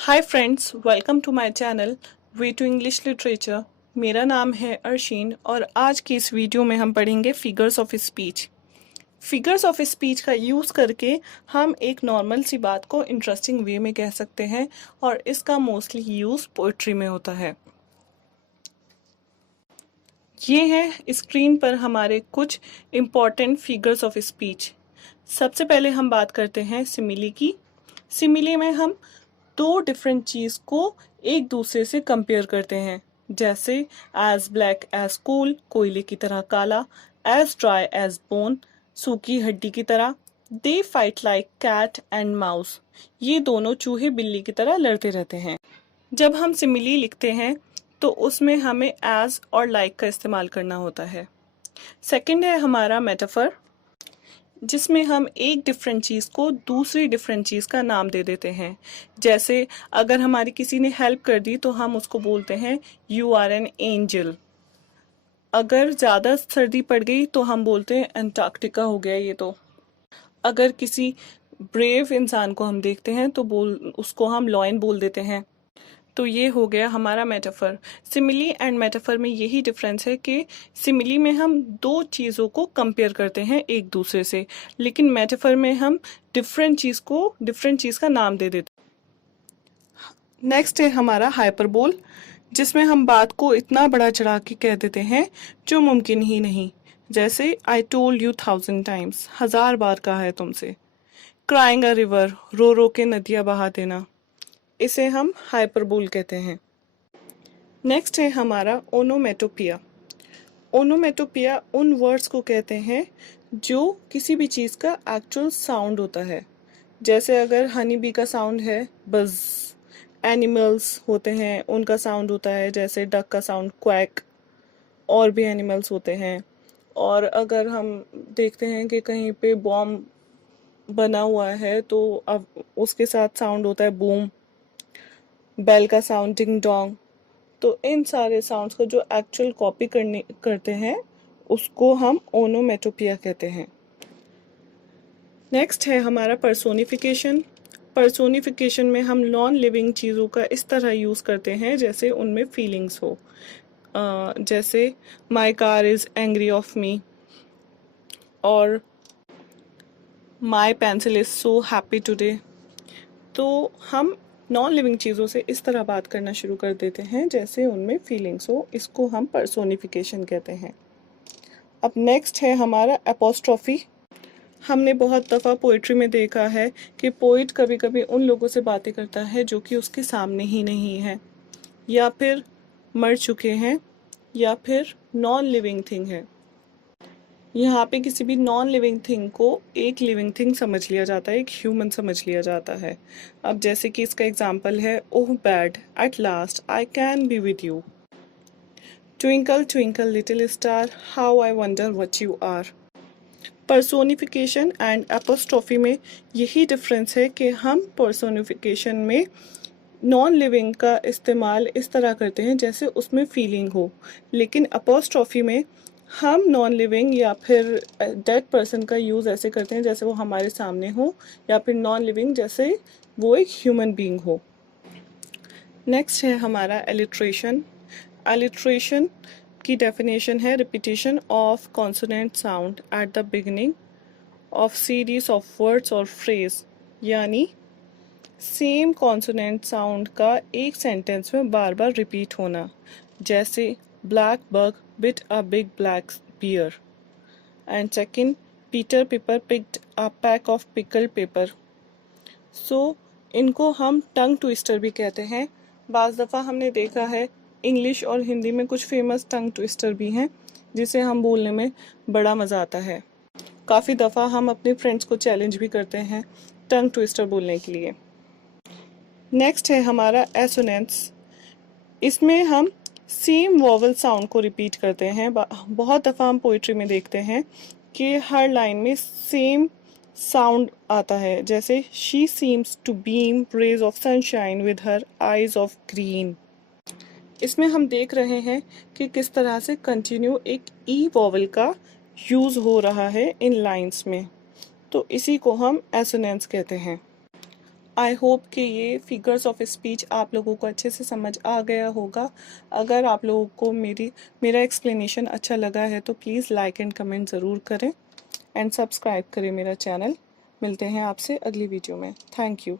Hi friends, welcome to my channel way to English literature. मेरा नाम है अर्शीन और आज की इस वीडियो में हम पढ़ेंगे figures of speech. Figures of speech का यूज़ करके हम एक नॉर्मल सी बात को इंटरेस्टिंग वे में कह सकते हैं और इसका मोस्टली यूज़ पोइट्री में होता है। ये है स्क्रीन पर हमारे कुछ इम्पॉर्टेंट फिगर्स ऑफ स्पीच। सबसे पहले हम बात करते हैं सिमिली की। सिमिली में हम दो डिफरेंट चीज़ को एक दूसरे से कंपेयर करते हैं, जैसे एज ब्लैक एज कोल, कोयले की तरह काला, एज ड्राई एज बोन, सूखी हड्डी की तरह, they fight like cat and mouse, ये दोनों चूहे बिल्ली की तरह लड़ते रहते हैं। जब हम सिमिली लिखते हैं तो उसमें हमें एज और लाइक का इस्तेमाल करना होता है। सेकंड है हमारा मेटाफर, जिसमें हम एक डिफरेंट चीज़ को दूसरी डिफरेंट चीज़ का नाम दे देते हैं। जैसे अगर हमारी किसी ने हेल्प कर दी तो हम उसको बोलते हैं यू आर एन एंजल। अगर ज़्यादा सर्दी पड़ गई तो हम बोलते हैं अंटार्कटिका हो गया ये तो। अगर किसी ब्रेव इंसान को हम देखते हैं तो उसको हम लॉयन बोल देते हैं। तो ये हो गया हमारा मेटाफर। सिमिली एंड मेटाफर में यही डिफरेंस है कि सिमिली में हम दो चीज़ों को कंपेयर करते हैं एक दूसरे से, लेकिन मेटाफर में हम डिफरेंट चीज़ को डिफरेंट चीज़ का नाम दे देते हैं। नेक्स्ट है हमारा हाइपरबोल, जिसमें हम बात को इतना बड़ा चढ़ा के कह देते हैं जो मुमकिन ही नहीं। जैसे आई टोल्ड यू 1000 टाइम्स, 1000 बार कहा है तुमसे। क्राइंग अ रिवर, रो रो के नदियाँ बहा देना, इसे हम हाइपरबोल कहते हैं। नेक्स्ट है हमारा ओनोमेटोपिया। ओनोमेटोपिया उन वर्ड्स को कहते हैं जो किसी भी चीज़ का एक्चुअल साउंड होता है। जैसे अगर हनी बी का साउंड है बज, एनिमल्स होते हैं उनका साउंड होता है जैसे डक का साउंड क्वैक, और भी एनिमल्स होते हैं। और अगर हम देखते हैं कि कहीं पे बॉम्ब बना हुआ है तो अब उसके साथ साउंड होता है बूम, बेल का साउंड डिंग डोंग। तो इन सारे साउंड्स को जो एक्चुअल कॉपी करते हैं उसको हम ओनोमेटोपिया कहते हैं। नेक्स्ट है हमारा पर्सोनिफिकेशन। पर्सोनिफिकेशन में हम नॉन लिविंग चीज़ों का इस तरह यूज़ करते हैं जैसे उनमें फीलिंग्स हो। जैसे my car is angry of me, और my pencil is so happy today. तो हम नॉन लिविंग चीज़ों से इस तरह बात करना शुरू कर देते हैं जैसे उनमें फीलिंग्स हो, इसको हम पर्सोनिफिकेशन कहते हैं। अब नेक्स्ट है हमारा एपोस्ट्रॉफी। हमने बहुत दफ़ा पोइट्री में देखा है कि पोइट कभी कभी उन लोगों से बातें करता है जो कि उसके सामने ही नहीं है, या फिर मर चुके हैं, या फिर नॉन लिविंग थिंग है। यहाँ पे किसी भी नॉन लिविंग थिंग को एक लिविंग थिंग समझ लिया जाता है, एक ह्यूमन समझ लिया जाता है। अब जैसे कि इसका एग्जांपल है oh bad at last I can be with you, twinkle twinkle little star how I wonder what you are. Personification and apostrophe में यही डिफरेंस है कि हम पर्सोनिफिकेशन में नॉन लिविंग का इस्तेमाल इस तरह करते हैं जैसे उसमें फीलिंग हो, लेकिन अपोस्ट्रॉफी में हम नॉन लिविंग या फिर डेड पर्सन का यूज़ ऐसे करते हैं जैसे वो हमारे सामने हो, या फिर नॉन लिविंग जैसे वो एक ह्यूमन बीइंग हो। नेक्स्ट है हमारा एलिट्रेशन। एलिट्रेशन की डेफिनेशन है repetition of consonant sound at the beginning of series of words और फ्रेज, यानी सेम कॉन्सोनेंट साउंड का एक सेंटेंस में बार बार रिपीट होना। जैसे black bug bit a big black bear, and second Peter Piper picked a pack of pickled pepper. So इनको हम टंग ट्विस्टर भी कहते हैं। बाज़ दफ़ा हमने देखा है इंग्लिश और हिंदी में कुछ फेमस टंग ट्विस्टर भी हैं जिसे हम बोलने में बड़ा मज़ा आता है। काफ़ी दफ़ा हम अपने फ्रेंड्स को चैलेंज भी करते हैं टंग ट्विस्टर बोलने के लिए। नेक्स्ट है हमारा एसोनेंस। इसमें हम सेम वॉवल साउंड को रिपीट करते हैं। बहुत दफ़ा हम पोइट्री में देखते हैं कि हर लाइन में सेम साउंड आता है, जैसे she seems to beam rays of sunshine with her eyes of green. इसमें हम देख रहे हैं कि किस तरह से कंटिन्यू एक ई वॉवल का यूज़ हो रहा है इन लाइंस में, तो इसी को हम एसोनेंस कहते हैं। आई होप कि ये फिगर्स ऑफ स्पीच आप लोगों को अच्छे से समझ आ गया होगा। अगर आप लोगों को मेरा एक्सप्लेनेशन अच्छा लगा है तो प्लीज़ लाइक एंड कमेंट ज़रूर करें एंड सब्सक्राइब करें मेरा चैनल। मिलते हैं आपसे अगली वीडियो में। Thank you.